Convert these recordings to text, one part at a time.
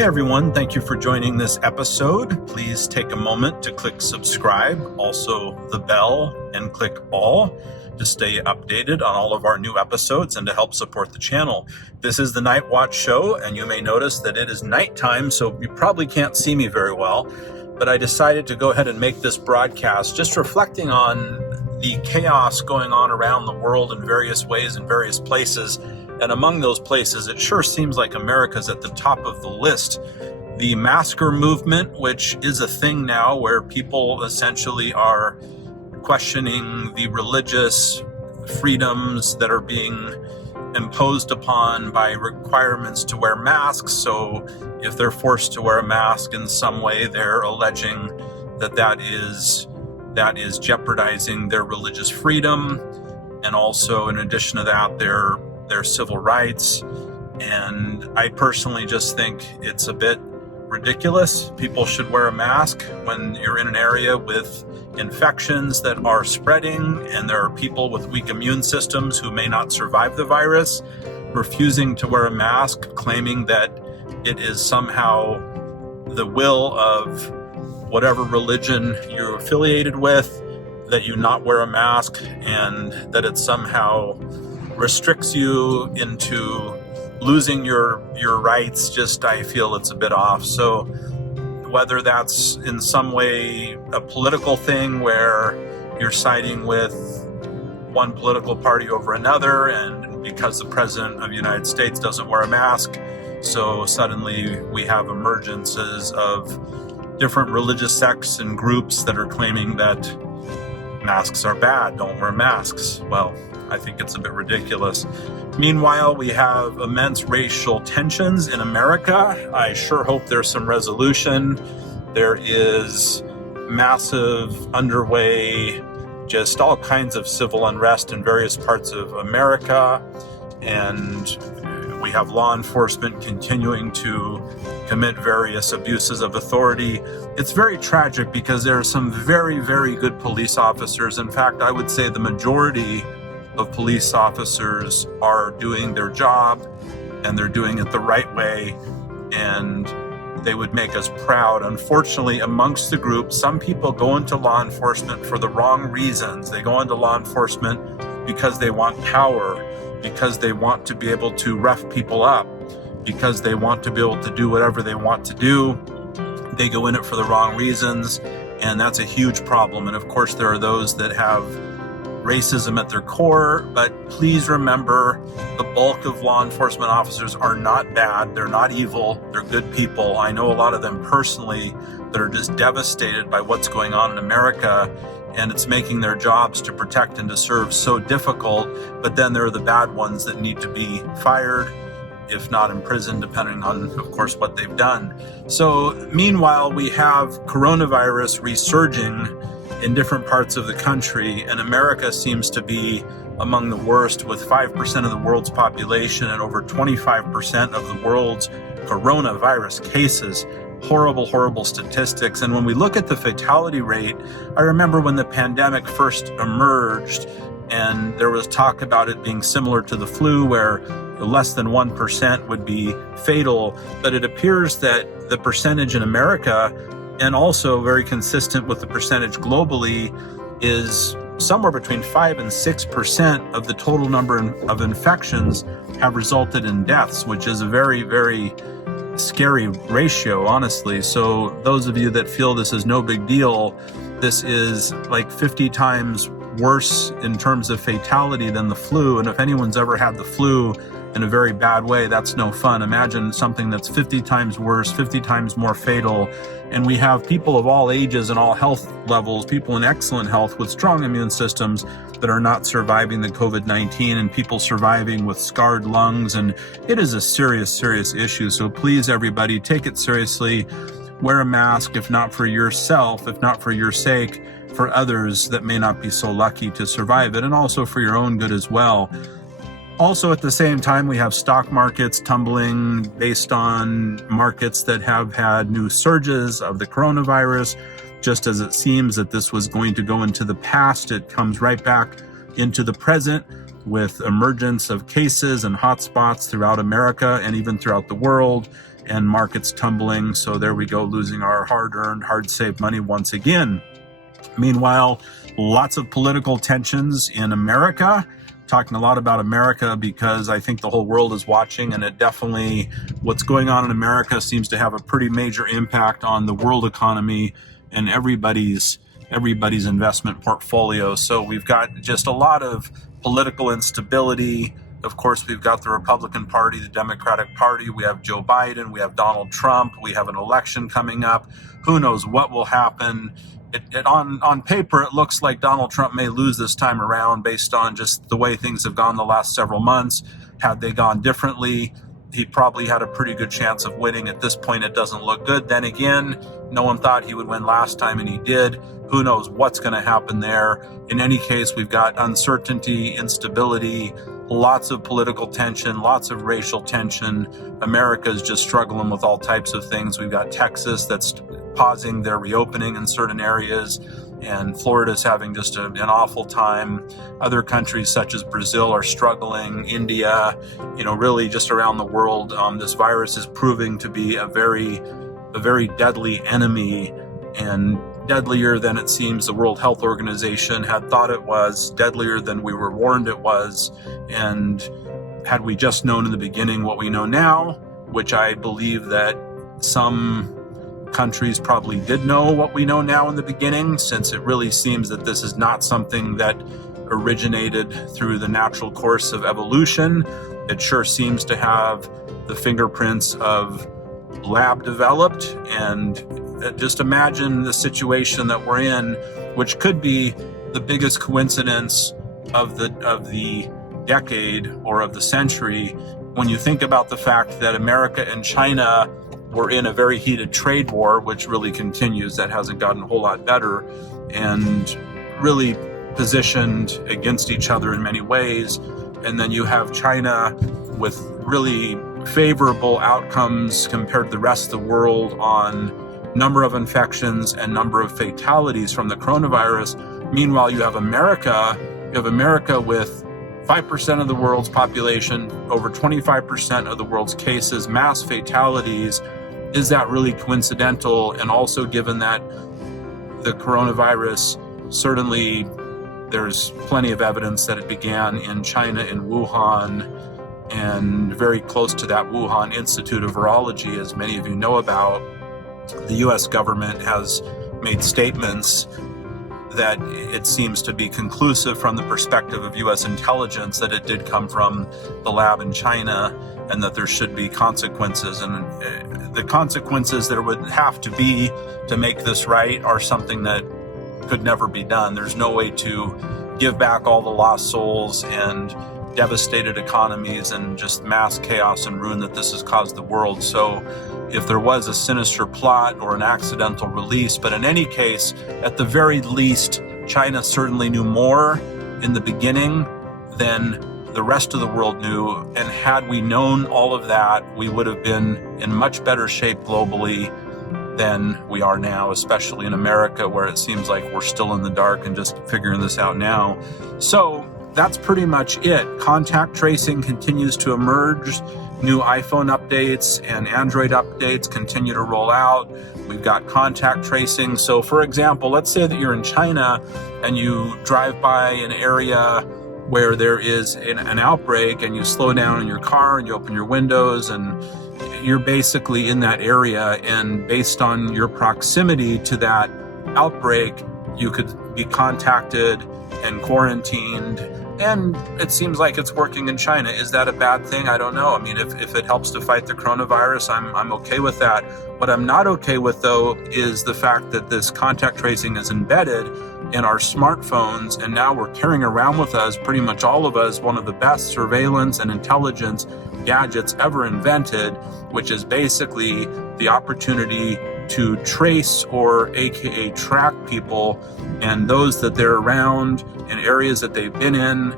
Hey everyone, thank you for joining this episode. Please take a moment to click subscribe, also the bell, and click all to stay updated on all of our new episodes and to help support the channel. This is the Night Watch Show, and you may notice that it is nighttime, so you probably can't see me very well, but I decided to go ahead and make this broadcast just reflecting on the chaos going on around the world in various ways in various places. And among those places, it sure seems like America's at the top of the list. The masker movement, which is a thing now where people essentially are questioning the religious freedoms that are being imposed upon by requirements to wear masks. So if they're forced to wear a mask in some way, they're alleging that is jeopardizing their religious freedom. And also, in addition to that, their civil rights. And I personally just think it's a bit ridiculous. People should wear a mask when you're in an area with infections that are spreading, and there are people with weak immune systems who may not survive the virus. Refusing to wear a mask, claiming that it is somehow the will of whatever religion you're affiliated with, that you not wear a mask, and that it somehow restricts you into losing your rights. Just, I feel it's a bit off. So whether that's in some way a political thing where you're siding with one political party over another, and because the president of the United States doesn't wear a mask, so suddenly we have emergences of different religious sects and groups that are claiming that masks are bad, don't wear masks. Well, I think it's a bit ridiculous. Meanwhile, we have immense racial tensions in America. I sure hope there's some resolution. There is massive underway, just all kinds of civil unrest in various parts of America. And we have law enforcement continuing to commit various abuses of authority. It's very tragic because there are some very, very good police officers. In fact, I would say the majority of police officers are doing their job, and they're doing it the right way, and they would make us proud. Unfortunately, amongst the group, some people go into law enforcement for the wrong reasons. They go into law enforcement because they want power, because they want to be able to rough people up, because they want to be able to do whatever they want to do. They go in it for the wrong reasons, and that's a huge problem. And of course, there are those that have racism at their core, but please remember, the bulk of law enforcement officers are not bad. They're not evil. They're good people. I know a lot of them personally that are just devastated by what's going on in America, and it's making their jobs to protect and to serve so difficult. But then there are the bad ones that need to be fired, if not imprisoned, depending on, of course, what they've done. So meanwhile, we have coronavirus resurging in different parts of the country, and America seems to be among the worst, with 5% of the world's population and over 25% of the world's coronavirus cases. Horrible, horrible statistics. And when we look at the fatality rate, I remember when the pandemic first emerged, and there was talk about it being similar to the flu, where less than 1% would be fatal. But it appears that the percentage in America, and also very consistent with the percentage globally, is somewhere between 5 and 6% of the total number of infections have resulted in deaths, which is a very, very scary ratio, honestly. So those of you that feel this is no big deal, this is like 50 times worse in terms of fatality than the flu. And if anyone's ever had the flu in a very bad way, that's no fun. Imagine something that's 50 times worse, 50 times more fatal. And we have people of all ages and all health levels, people in excellent health with strong immune systems that are not surviving the COVID-19, and people surviving with scarred lungs. And it is a serious, serious issue. So please, everybody, take it seriously. Wear a mask, if not for yourself, if not for your sake, for others that may not be so lucky to survive it, and also for your own good as well. Also, at the same time, we have stock markets tumbling based on markets that have had new surges of the coronavirus. Just as it seems that this was going to go into the past, it comes right back into the present with emergence of cases and hotspots throughout America and even throughout the world. and markets tumbling. So there we go, losing our hard-earned, hard-saved money once again. Meanwhile, lots of political tensions in America. Talking a lot about America because I think the whole world is watching, and it definitely, what's going on in America seems to have a pretty major impact on the world economy and everybody's investment portfolio. So we've got just a lot of political instability. Of course, we've got the Republican Party, the Democratic Party. We have Joe Biden. We have Donald Trump. We have an election coming up. Who knows what will happen? On paper, it looks like Donald Trump may lose this time around based on just the way things have gone the last several months. Had they gone differently, he probably had a pretty good chance of winning. At this point, it doesn't look good. Then again, no one thought he would win last time, and he did. Who knows what's going to happen there? In any case, we've got uncertainty, instability, lots of political tension, lots of racial tension. America's just struggling with all types of things. We've got Texas that's pausing their reopening in certain areas, and Florida's having just an awful time. Other countries such as Brazil are struggling, India, really just around the world. This virus is proving to be a very deadly enemy, and deadlier than it seems the World Health Organization had thought it was, deadlier than we were warned it was. And had we just known in the beginning what we know now, which I believe that some countries probably did know what we know now in the beginning, since it really seems that this is not something that originated through the natural course of evolution. It sure seems to have the fingerprints of lab developed, and just imagine the situation that we're in, which could be the biggest coincidence of the decade or of the century, when you think about the fact that America and China were in a very heated trade war, which really continues. That hasn't gotten a whole lot better, and really positioned against each other in many ways. And then you have China with really favorable outcomes compared to the rest of the world on number of infections and number of fatalities from the coronavirus. Meanwhile, you have America with 5% of the world's population, over 25% of the world's cases, mass fatalities. Is that really coincidental? And also, given that the coronavirus, certainly there's plenty of evidence that it began in China, in Wuhan, and very close to that Wuhan Institute of Virology, as many of you know about. The U.S. government has made statements that it seems to be conclusive from the perspective of U.S. intelligence that it did come from the lab in China, and that there should be consequences. And the consequences there would have to be to make this right are something that could never be done. There's no way to give back all the lost souls and devastated economies and just mass chaos and ruin that this has caused the world. So if there was a sinister plot or an accidental release, but in any case, at the very least, China certainly knew more in the beginning than the rest of the world knew. And had we known all of that, we would have been in much better shape globally than we are now, especially in America, where it seems like we're still in the dark and just figuring this out now. So that's pretty much it. Contact tracing continues to emerge. New iPhone updates and Android updates continue to roll out. We've got contact tracing. So for example, let's say that you're in China and you drive by an area where there is an outbreak, and you slow down in your car and you open your windows, and you're basically in that area, and based on your proximity to that outbreak, you could be contacted and quarantined. And it seems like it's working in China. Is that a bad thing? I don't know. I mean, if it helps to fight the coronavirus, I'm okay with that. What I'm not okay with, though, is the fact that this contact tracing is embedded in our smartphones, and now we're carrying around with us, pretty much all of us, one of the best surveillance and intelligence gadgets ever invented, which is basically the opportunity to trace, or AKA track people and those that they're around in areas that they've been in,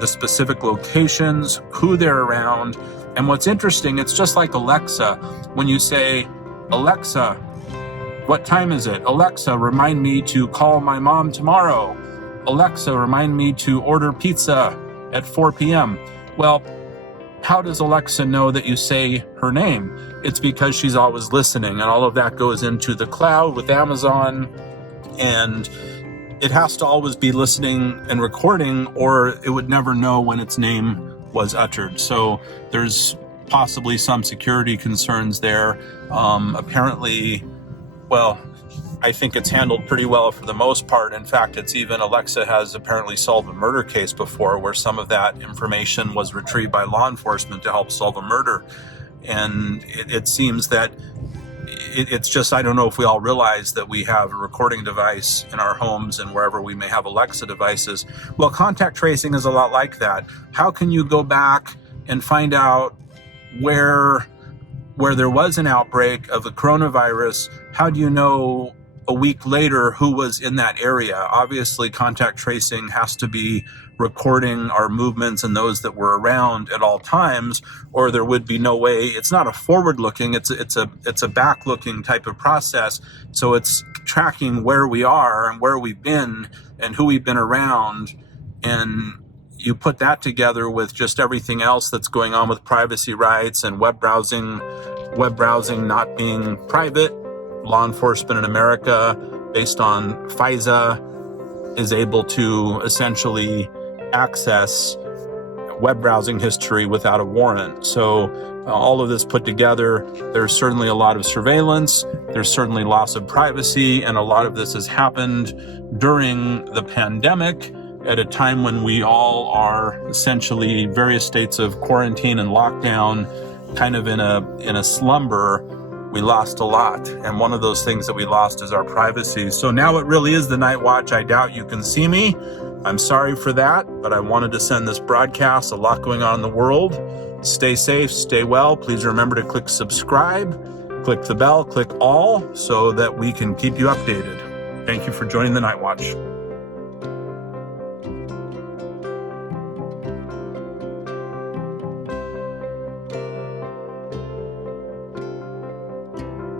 the specific locations, who they're around. And what's interesting, it's just like Alexa. When you say, Alexa, what time is it? Alexa, remind me to call my mom tomorrow. Alexa, remind me to order pizza at 4 p.m. Well, how does Alexa know that you say her name? It's because she's always listening, and all of that goes into the cloud with Amazon, and it has to always be listening and recording, or it would never know when its name was uttered. So there's possibly some security concerns there. Apparently, well, I think it's handled pretty well for the most part. In fact, Alexa has apparently solved a murder case before where some of that information was retrieved by law enforcement to help solve a murder. And it seems that it's just, I don't know if we all realize that we have a recording device in our homes and wherever we may have Alexa devices. Well, contact tracing is a lot like that. How can you go back and find out where there was an outbreak of the coronavirus? How do you know a week later who was in that area? Obviously, contact tracing has to be recording our movements and those that were around at all times, or there would be no way. It's not a forward-looking, it's a back-looking type of process. So it's tracking where we are and where we've been and who we've been around. And you put that together with just everything else that's going on with privacy rights and web browsing not being private. Law enforcement in America, based on FISA, is able to essentially access web browsing history without a warrant. So all of this put together, there's certainly a lot of surveillance, there's certainly loss of privacy, and a lot of this has happened during the pandemic at a time when we all are essentially various states of quarantine and lockdown, kind of in a slumber. We lost a lot, and one of those things that we lost is our privacy. So now it really is the night watch. I doubt you can see me. I'm sorry for that, but I wanted to send this broadcast. A lot going on in the world. Stay safe, stay well. Please remember to click subscribe, click the bell, click all, so that we can keep you updated. Thank you for joining the Night Watch.